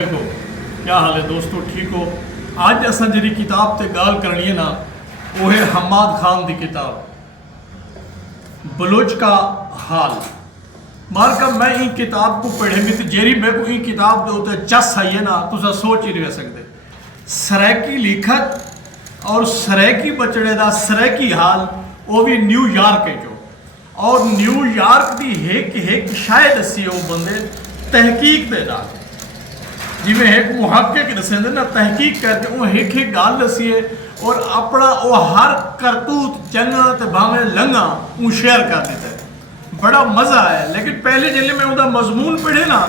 کیا حال ہے دوستو، ٹھیک ہو؟ آج اصا جی کتاب تے گال کرنی ہے نا، وہ ہے حماد خان دی کتاب بلوچ کا حال۔ مارکا میں این کتاب کو پڑھے بھی جیری میں کو این کتاب دے ہوتے چس آئی ہے نا، تو سا سوچ ہی رہ سکتے سریکی لکھت اور سریکی بچڑے دا سریکی حال، وہ بھی نیو یارک ہے جو، اور نیو یارک دی ایک شاید اسی وہ بندے تحقیق دے دا جی میں ایک محقق دسیں دے نا، تحقیق کرتے وہ ایک گال دسی ہے اور اپنا وہ ہر کرتوت چنگا تے بھاویں لنگا وہ شیئر کر دیتا ہے، بڑا مزہ ہے۔ لیکن پہلے جلے میں اندھا مضمون پڑھے نا،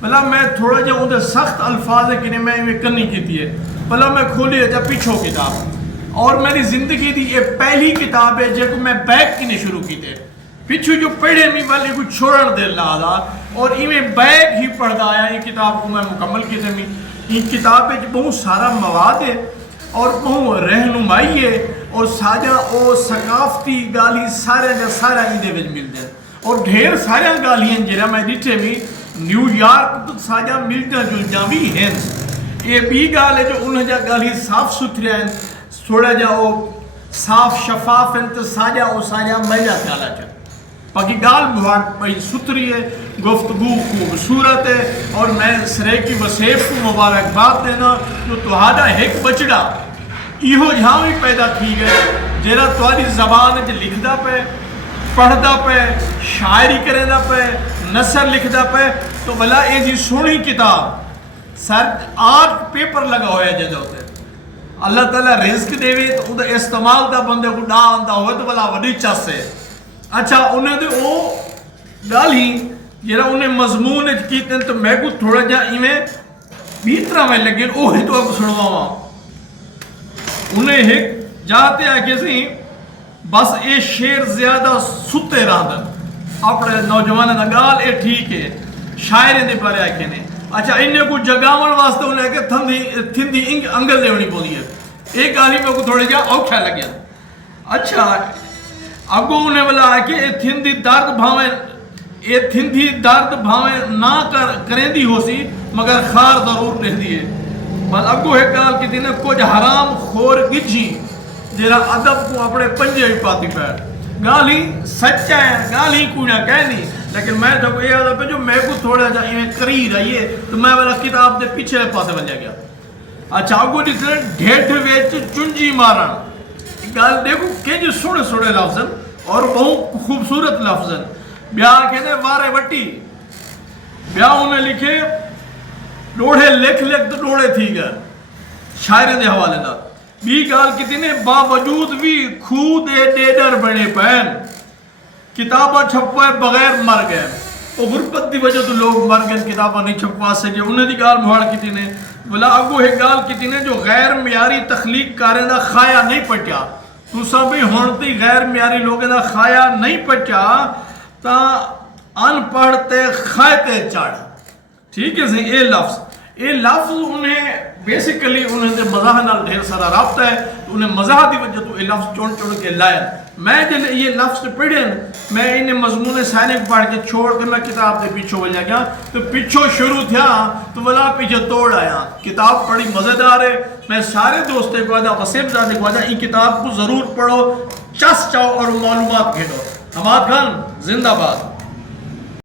بلا میں تھوڑا جا اندھے سخت الفاظ ہے کہ میں کرنی کی ہے، بلا میں کھولی ہے جا پیچھو کتاب، اور میری زندگی دی یہ پہلی کتاب ہے جے کو میں بیک کی نے شروع کی تھے، پیچھو جو پڑھے میں والے کو چھوڑن دے اللہ دا، اور میں بیک ہی پڑھ دا آیا۔ یہ کتاب کو میں مکمل کی تھے، یہ کتاب ہے جو بہت سارا مواد ہے اور بہت رہنمائی ہے، اور ساجا او ثقافتی گالی سارے جا سارا ہی دے مل جائے، اور ڈھیر سارے گالی ہیں جرا میں ڈٹھے بھی نیو یارک تو ساجا مل جا جل جا بھی ہیں۔ یہ بھی گال ہے جو انہیں جا گالی صاف ستھرے ہیں، تھوڑا جا وہ صاف شفاف ہیں، تو ساجا او ساجا میجا خیالا چاہتا باقی گال بہت ستھری ہے، گفتگو خوبصورت ہے، اور میں سریکی وسیف کو مبارکباد دینا جو تہاڈا ایک بچڑا ایہو جہاں بھی پیدا کی گئے جیرا تہاڈی زبان وچ لکھدا پے، پڑھدا پے، شاعری کردا پے، نثر لکھدا پے، تو بھلا اے جی سونی کتاب سر آرٹ پیپر لگا ہویا جدے ہوتے اللہ تعالیٰ رزق دے وے تو اودے استعمال دا بندے کو ڈا آندا ہوئے تو بھلا وڈی چس ہے۔ اچھا انہیں دے او گالی جیرا انہیں مضمون کیتے ہیں تو میں کو تھوڑا جا ایمیں بیترہ میں لگے او ہی تو آپ سنوا ہوا انہیں ایک جاتے ہیں کہ سی بس اے شیر زیادہ ستے رہا دن اپنے نوجوان نگال اے ٹھیک ہے شاعریں دے پارے آکے نے۔ اچھا انہیں کو جگاون واسطے انہیں کہ تھندی انگل دے ہونی پولی ہے، ایک گالی میں کو تھوڑے جا اوکھا لگیا۔ اچھا اگو انہیں بلا ہے کہ اے تھندی درد بھاویں نہ کریں دی ہو سی مگر خار ضرور رہ دیئے۔ بل اگو ہے کال کی دینے کچھ حرام خور گجھی جیرا عدب کو اپنے پنجے ہی پاتی پیر گالی سچا ہے، گالی کوئی نہ کہنی، لیکن میں جب یہ عدب ہے جو میں کو تھوڑا جا ایمیں کری رہی ہے تو میں والا کتاب دے پیچھے پاسے بن جا گیا۔ اچھا اگو دیتے ہیں ڈھیٹ ویچ چنجی مارا گال دیکھو کہ جو سوڑے سوڑے لفظن اور بہت خوبصورت لفظن بیا کہنے وارے وٹی بیا انہیں لکھے ڈوڑے لکھ تو ڈوڑے تھی گا شاعریں دے حوالے دا بھی گال کتی نے باوجود بھی خود ڈیڈر بنے پہن کتابہ چھپوائے بغیر مر گئے، اور غربت دی وجہ تو لوگ مر گئے کتابہ نہیں چھپوا سکے۔ انہیں دی گال بھاڑ کتی نے بلا اگو ہے گال کتی نے جو غیر معیاری تخلیق کاریں دا خایا نہیں پٹیا، تو سبھی ہونتی غیر معیاری لوگیں دا خایا نہیں پٹیا تا ان پڑھتے خائتے چاڑ۔ ٹھیک ہے سی اے لفظ انہیں بیسیکلی انہیں دے مزاح نال ڈھیر سارا رابطہ ہے، تو انہیں مزاح دی وجہ تو اے لفظ چون کے لائے۔ میں جب یہ لفظ پڑھیں میں انہیں مضمون سائنے کو پڑھ کے چھوڑ کے میں کتاب دے پیچھو بجا گیا تو پیچھو شروع تھا تو بلا پیچھے توڑ آیا۔ کتاب پڑھی مزیدار ہے، میں سارے دوستے کو آدھا وسیب زادے کو آدھا یہ کتاب کو ضرور پڑھو، چس چاؤ اور معلومات گھٹو۔ حماد خان زندہ باد۔